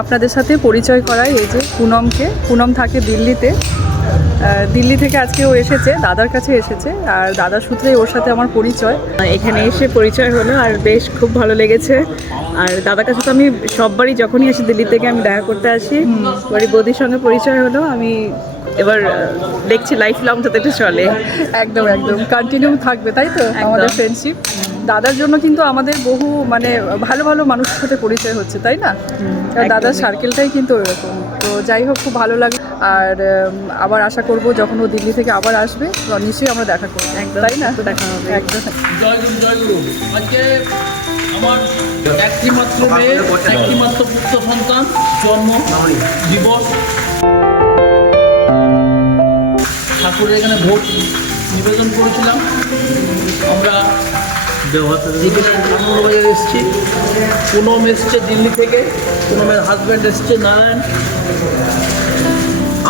আপনাদের সাথে পরিচয় করাই এই যে পুনমকে। পুনম থাকে দিল্লিতে। দিল্লি থেকে আজকে ও এসেছে দাদার কাছে এসেছে আর দাদার সূত্রেই ওর সাথে আমার পরিচয়। এখানে এসে পরিচয় হলো আর বেশ খুব ভালো লেগেছে। আর দাদার কাছে তো আমি সববারই যখনই আসি দিল্লি থেকে আমি দেখা করতে আসি। বাড়ি বৌদির সঙ্গে পরিচয় হলো আমি এবার দেখছি লাইফ লং যাতে এটা চলে। একদম একদম। কন্টিনিউ থাকবে তাই তো? আমাদের ফ্রেন্ডশিপ দাদার জন্য কিন্তু আমাদের বহু মানে ভালো ভালো মানুষের সাথে পরিচয় হচ্ছে তাই না? দাদার সার্কেলটাই কিন্তু ওরকম তো যাই হোক খুব ভালো লাগে। আর আবার আশা করব যখন ও দিল্লি থেকে আবার আসবে তো নিশ্চয়ই আমরা দেখা করব। তাই না? দেখা হবে। একদম। জয় গুরু জয় গুরু। আজকে আমার একটি মেয়ে একটি পুত্র সন্তান জন্ম দিবস। ঠাকুরের এখানে ভোট নিবেদন করেছিলাম। আমরা আনন্দবাজারে এসেছি। পুনম এসছে দিল্লি থেকে। পুনমের হাজব্যান্ড এসছে নারায়ণ।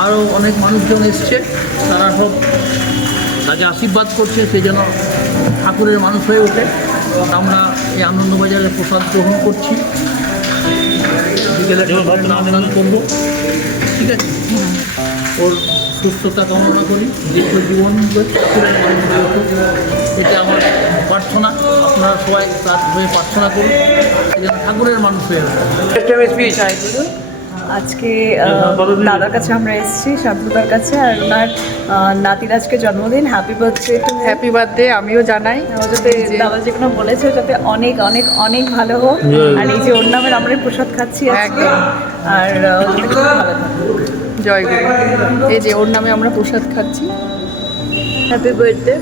আরও অনেক মানুষজন এসছে। তারা সব তাকে আশীর্বাদ করছে সে যেন ঠাকুরের মানুষ হয়ে ওঠে। আমরা এই আনন্দবাজারে প্রসাদ গ্রহণ করছি। বিকেলে স্নান করব। ঠিক আছে? ওর সুস্থতা কামনা করি। দীর্ঘ জীবন এটা আমার প্রার্থনা আপনারা সবাই তার হয়ে প্রার্থনা করুন। যেন ঠাকুরের মানুষ হয়ে আজকে দাদার কাছে আমরা এসেছি শান্তদার কাছে আর ওনার নাতির আজকে জন্মদিন। Happy birthday to happy birthday আমিও জানাই। যাতে দাদা যেগুলো বলেছে যাতে অনেক অনেক অনেক ভালো হোক। আর এই যে ওর নামের আমরা প্রসাদ খাচ্ছি আজকে। আর জয় গুরু। এই যে ওর নামে আমরা প্রসাদ খাচ্ছি। হ্যাপি বার্থডে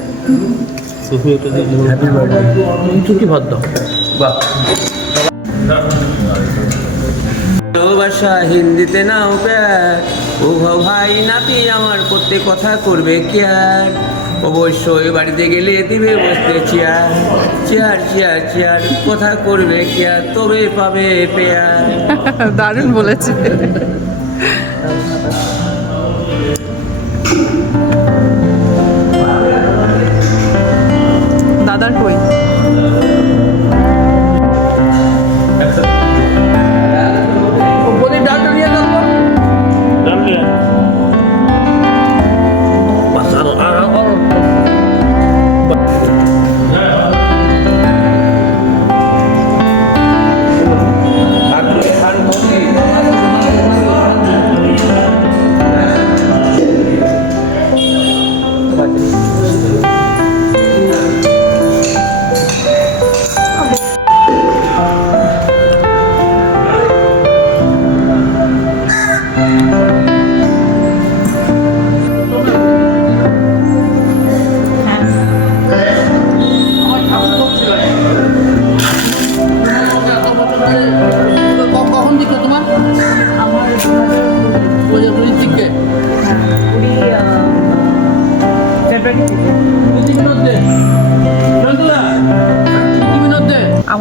ছুটি ভাত দাও ভালোবাসা হিন্দিতে নাও প্যার ও ভাই নাতি আমার করতে কথা করবে কেয়ার অবশ্যই বাড়িতে গেলে দিবে বসতে চেয়ার। চেয়ার চেয়ার চেয়ার কথা করবে কেয়ার তবে পাবে পেয়ার। দারুণ বলেছে।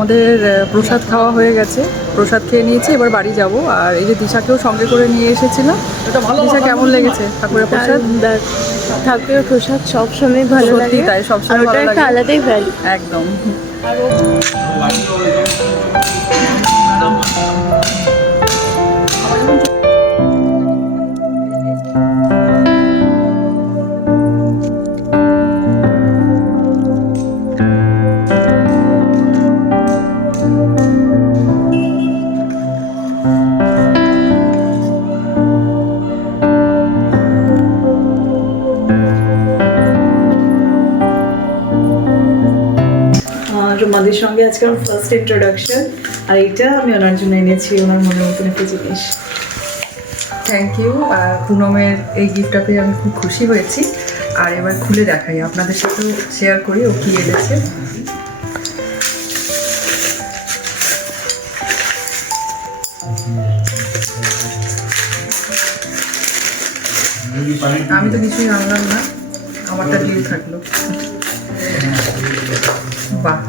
আমাদের প্রসাদ খাওয়া হয়ে গেছে। প্রসাদ খেয়ে নিয়েছি এবার বাড়ি যাব। আর এই যে দিশাকেও সঙ্গে করে নিয়ে এসেছিলাম। এটা ভালো দিশা কেমন লেগেছে? ঠাকুরের প্রসাদ? ঠাকুরের প্রসাদ সবসময় ভালো সত্যি লাগে। তাই, সবসময় ভালো লাগে। আলাদাই ভ্যালু একদম। রুমাদির সঙ্গে আজকে আমার ফার্স্ট ইন্ট্রোডাকশন আর এইটা আমি ওনার জন্য এনেছি, ওনার মনের মতন একটা জিনিস। থ্যাংক ইউ আর পুনমের এই গিফটটা পেয়ে আমি খুব খুশি হয়েছি। আর এবার খুলে দেখাই, আপনাদের সাথেও শেয়ার করি, ও কি এনেছে। আমি তো কিছুই আনলাম না, আমারটা ডিল থাকল। বাহ।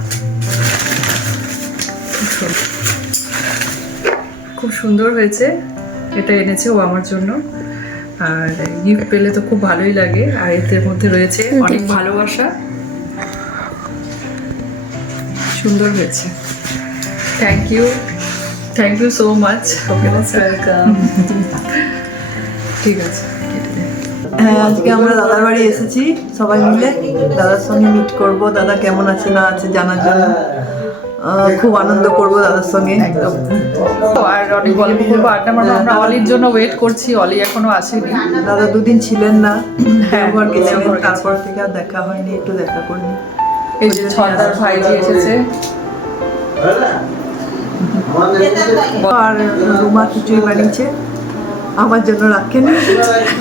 খুব সুন্দর। খুব সুন্দর হয়েছে। এটা এনেছে ও আমার জন্য। আর গিফট পেলে তো খুব ভালোই লাগে। আর এদের মধ্যে রয়েছে অনেক ভালোবাসা। সুন্দর হয়েছে। Thank you thank you so much okay welcome ঠিক আছে হ্যাঁ আজকে আমরা দাদার বাড়ি এসেছি। সবাই মিলে দাদার সঙ্গে মিট করব। দাদা কেমন আছে না আছে জানার জন্য। খুব আনন্দ করব দাদার সঙ্গে। আর অনেক গল্প করব আড্ডা মারবো আমরা অলির জন্য ওয়েট করছি অলি এখনও আসেনি। দাদা দুদিন ছিলেন না হ্যাঁ। তারপর থেকে আর দেখা হয়নি একটু দেখা করিনি। এই যে ছন্দার ভাইজি এসেছে। আর রুমা খিচুড়ি বানিয়েছে। আমার জন্য রাখেন।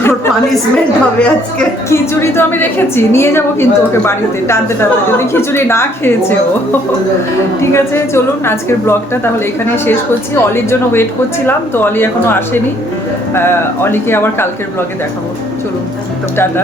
ওর পানিশমেন্ট হবে আজকে। খিচুড়ি তো আমি রেখেছি, নিয়ে যাব কিন্তু ওকে বাড়িতে, টানতে টানতে, যদি খিচুড়ি না খেয়েছে ও। ঠিক আছে, চলুন আজকের ব্লগটা তাহলে এখানে শেষ করছি। অলির জন্য ওয়েট করছিলাম, তো অলি এখনও আসেনি। অলিকে আবার কালকের ব্লগে দেখাবো। চলুন টাটা।